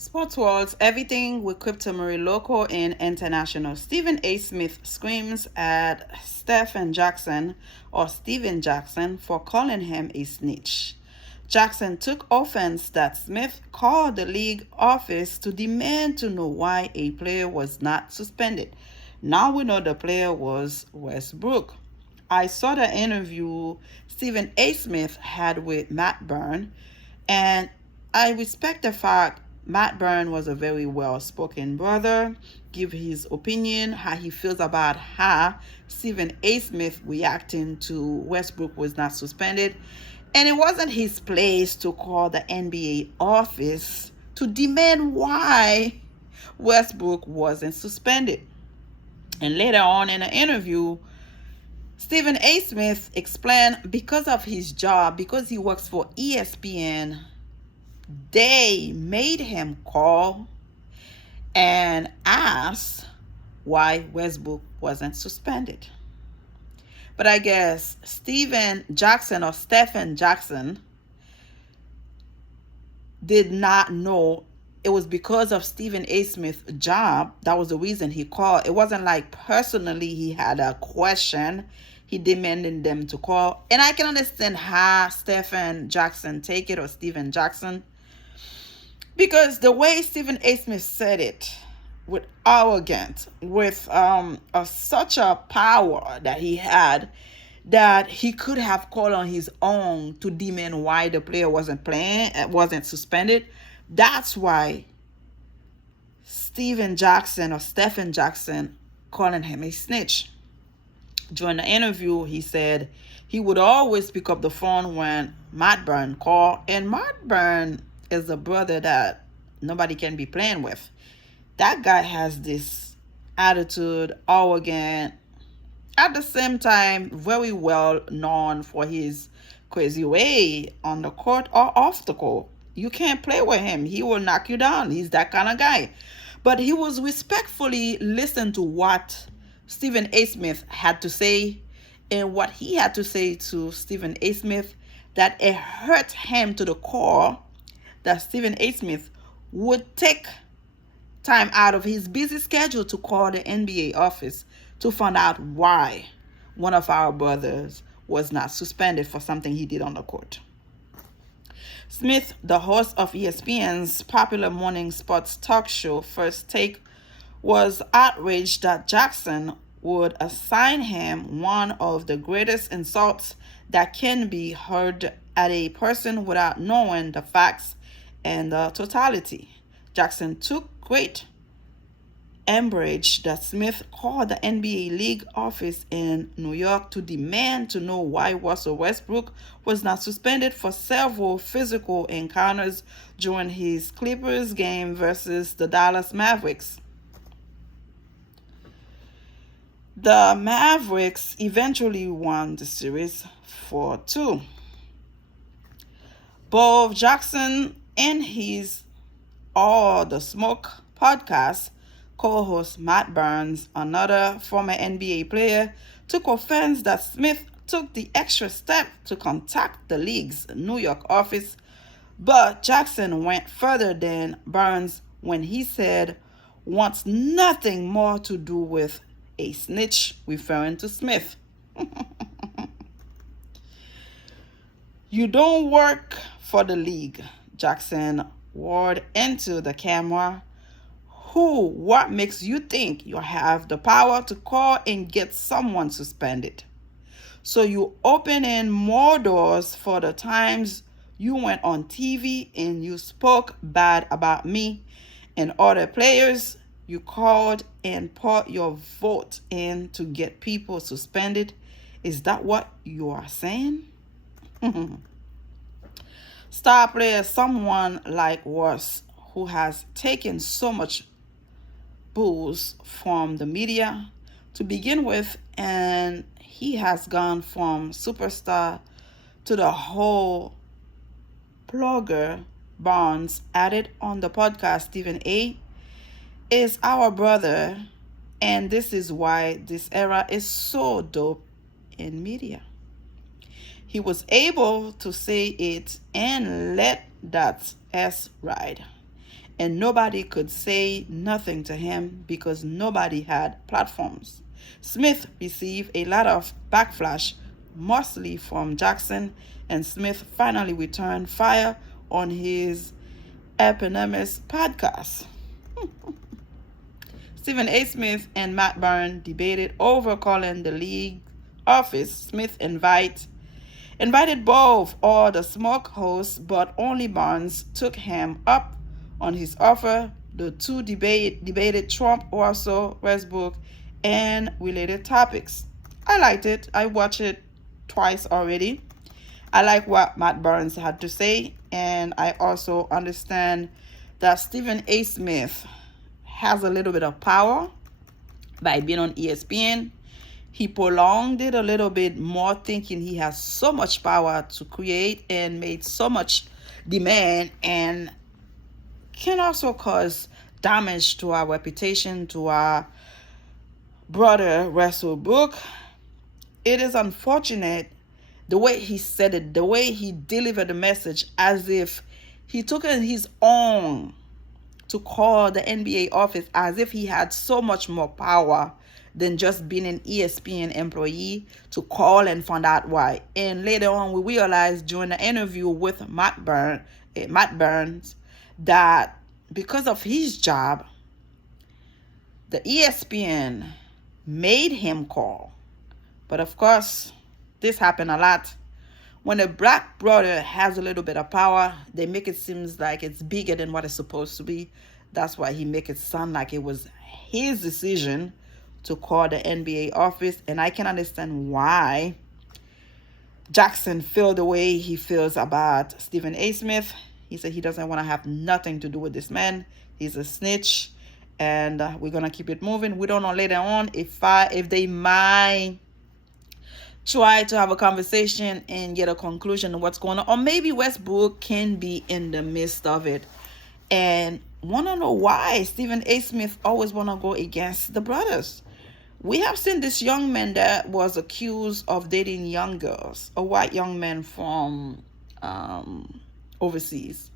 Sports World's everything with crypto Marie local and international. Stephen A Smith screams at Stephen Jackson or Steven Jackson for calling him a snitch. Jackson took offense that Smith called the league office to demand to know why a player was not suspended. Now we know the player was Westbrook. I saw the interview Stephen A. Smith had with Matt Byrne, and I respect the fact Matt Byrne was a very well-spoken brother, give his opinion, how he feels about how Stephen A. Smith reacting to Westbrook was not suspended. And it wasn't his place to call the NBA office to demand why Westbrook wasn't suspended. And later on in the interview, Stephen A. Smith explained because of his job, because he works for ESPN, they made him call and ask why Westbrook wasn't suspended. But I guess Steven Jackson or Stephen Jackson did not know it was because of Stephen A. Smith's job. That was the reason he called. It wasn't like personally he had a question. He demanded them to call. And I can understand how Stephen Jackson take it, or Stephen Jackson, because the way Stephen A. Smith said it, with arrogance, with such a power that he had, that he could have called on his own to demand why the player wasn't playing, wasn't suspended. That's why Stephen Jackson or Stephen Jackson calling him a snitch. During the interview, he said he would always pick up the phone when Matt Byrne called, and Matt Byrne is a brother that nobody can be playing with. That guy has this attitude, arrogant, at the same time very well known for his crazy way on the court or off the court. You can't play with him. He will knock you down. He's that kind of guy. But he was respectfully listening to what Stephen A. Smith had to say, and what he had to say to Stephen A. Smith, that it hurt him to the core that Stephen A. Smith would take time out of his busy schedule to call the NBA office to find out why one of our brothers was not suspended for something he did on the court. Smith, the host of ESPN's popular morning sports talk show First Take, was outraged that Jackson would assign him one of the greatest insults that can be heard at a person without knowing the facts and the totality. Jackson took great umbrage that Smith called the NBA league office in New York to demand to know why Russell Westbrook was not suspended for several physical encounters during his Clippers game versus the Dallas Mavericks. The Mavericks eventually won the series 4-2. Both Jackson and his All the Smoke podcast co-host Matt Barnes, another former NBA player, took offense that Smith took the extra step to contact the league's New York office, but Jackson went further than Barnes when he said wants nothing more to do with a snitch, referring to Smith. You don't work for the league, Jackson roared into the camera. What makes you think you have the power to call and get someone suspended? So you open in more doors for the times you went on TV and you spoke bad about me and other players. You called and put your vote in to get people suspended. Is that what you are saying? Star player, someone like Russ, who has taken so much booze from the media to begin with, and he has gone from superstar to the whole blogger. Barnes added on the podcast, Stephen A. is our brother, and this is why this era is so dope in media. He was able to say it and let that S ride. and nobody could say nothing to him because nobody had platforms. Smith received a lot of backlash, mostly from Jackson, and Smith finally returned fire on his eponymous podcast. Stephen A. Smith and Matt Barnes debated over calling the league office. Smith invited both or the smoke hosts, but only Barnes took him up on his offer. The two debated Trump, also Westbrook, and related topics. I liked it. I watched it twice already. I like what Matt Barnes had to say, and I also understand that Stephen A. Smith has a little bit of power by being on ESPN. He prolonged it a little bit more, thinking he has so much power to create and made so much demand, and can also cause damage to our reputation, to our brother Russell Brook. It is unfortunate the way he said it, the way he delivered the message, as if he took it in his own to call the NBA office, as if he had so much more power than just being an ESPN employee, to call and find out why. And later on, we realized during the interview with Matt Barnes, that because of his job, the ESPN made him call. But of course, this happened a lot. When a black brother has a little bit of power, they make it seem like it's bigger than what it's supposed to be. That's why he make it sound like it was his decision to call the NBA office. And I can understand why Jackson feel the way he feels about Stephen A. Smith. He said he doesn't want to have nothing to do with this man. He's a snitch, and we're gonna keep it moving. We don't know later on if they might try to have a conversation and get a conclusion of what's going on, or maybe Westbrook can be in the midst of it. And want to know why Stephen A. Smith always want to go against the brothers. We have seen this young man that was accused of dating young girls, a white young man from overseas.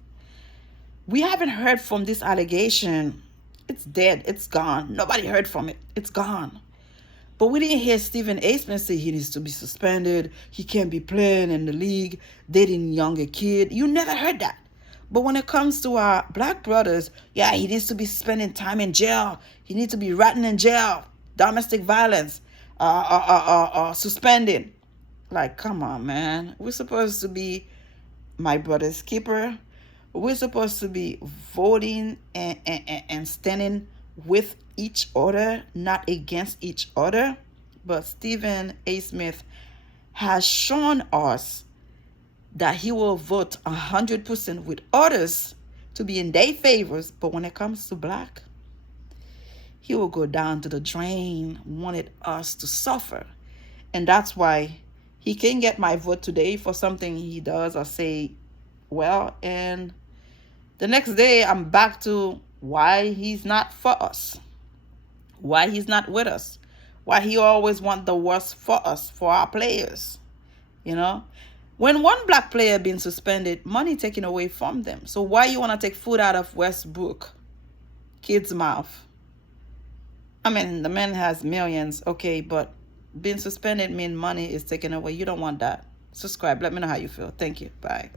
We haven't heard from this allegation. It's dead. It's gone. Nobody heard from it. It's gone. But we didn't hear Stephen A. Smith say he needs to be suspended. He can't be playing in the league, dating younger kid. You never heard that. But when it comes to our black brothers, yeah, he needs to be spending time in jail. He needs to be rotting in jail. Domestic violence, suspended. Like, come on, man. We're supposed to be my brother's keeper. We're supposed to be voting and standing with each other, not against each other. But Stephen A. Smith has shown us that he will vote 100% with others to be in their favors. But when it comes to black, he will go down to the drain, wanted us to suffer. And that's why he can get my vote today for something he does or say well. And the next day, I'm back to why he's not for us, why he's not with us, why he always wants the worst for us, for our players. You know, when one black player being suspended, money taken away from them. So why you want to take food out of Westbrook kid's mouth? I mean, the man has millions, okay, but being suspended means money is taken away. You don't want that. Subscribe. Let me know how you feel. Thank you. Bye.